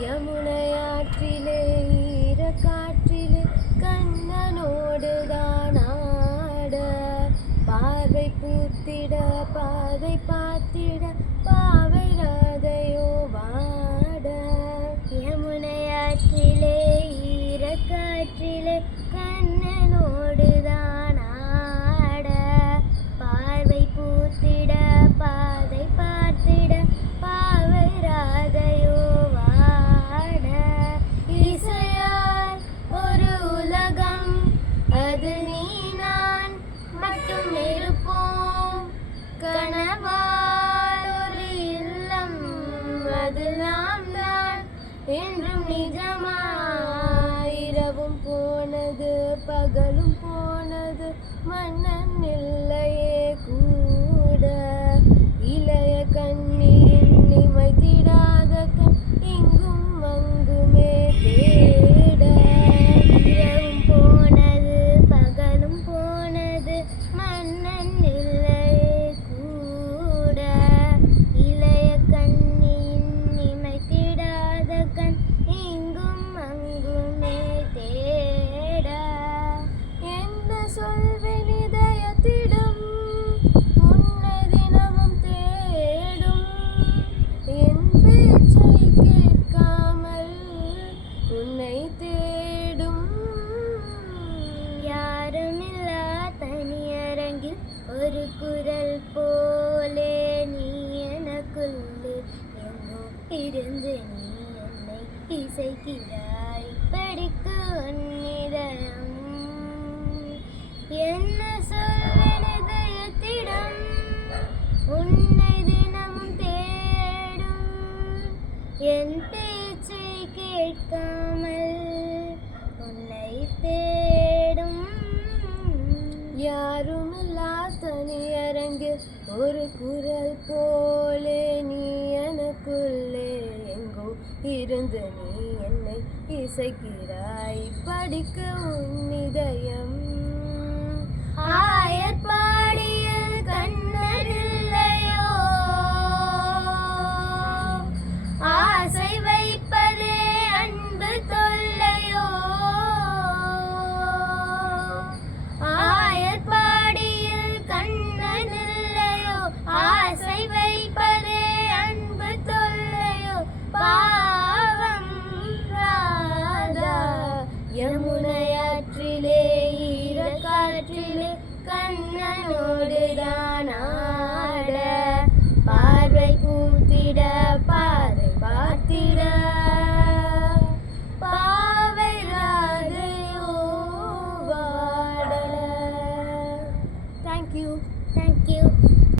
யமுனையாற்றிலே ஈரக்காற்றிலே கண்ணனோடுதான் ஆட பார்வை பூத்திட பாதை பார்த்திட பாவை ராதையோ வாட யமுனையாற்றிலே ஈரக்காற்றிலே கண்ணனோடுதான் ஆட பார்வை பூத்திட பாதை பார்த்திட பாவை ராதையோ வாட இசையால் ஒரு உலகம் அது நீ நான் மட்டும் இருப்போம் கனவால் ஒரு இல்லம் அது நாம் தான் என்றும் நிஜமாயிரவும் போனது பகலும் போனது மன்னன் இல்லையே கூட இளைய கண்ணியின் நிமைத்திடாத கண் இங்கும் அங்குமே தேட இரவும் போனது பகலும் போனது மன்னன் இல்லையே கூட இளைய கண்ணியின் நிமைத்திடாத கண் இங்கும் அங்குமே தேட என்ன சொல்வேன் இதயத்திடம் உன்னை தினமும் தேடும் என் பேச்சை கேட்காமல் உன்னை தேடும் யாருமில்லா தனியரங்கில் ஒரு குரல் போலே நீ எனக்குள்ளே எங்கோ இருந்து நீ என்னை இசைக்கிறாய் படிக்க உன்னிதயம் என்ன சொல்வேன் இதயத்திடம் உன்னை தினமும் தேடும் என் பேச்சை கேட்காமல் உன்னை தேடும் யாருமில்லா தனியரங்கு ஒரு குரல் போலே நீ எனக்குள்ளே எங்கோ இருந்து நீ என்னை இசைக்கிறாய் படிக்க உன் இதயம் ஆயர்பாடிய கண்ணனில்லையோ ஆசை வைப்பதே அன்பு தொல்லையோ ஆயர்பாடியில் கண்ணனில்லையோ ஆசை வைப்பதே அன்பு தொல்லையோ பாவம் ராதா யமுனையாற்றிலே ஈரக்காற்றிலே கண்ணனோடுதான் ஆட பார்வை பூத்திட பாதை பார்த்திட பாவை ராதையோ வாட. தேங்க்யூ.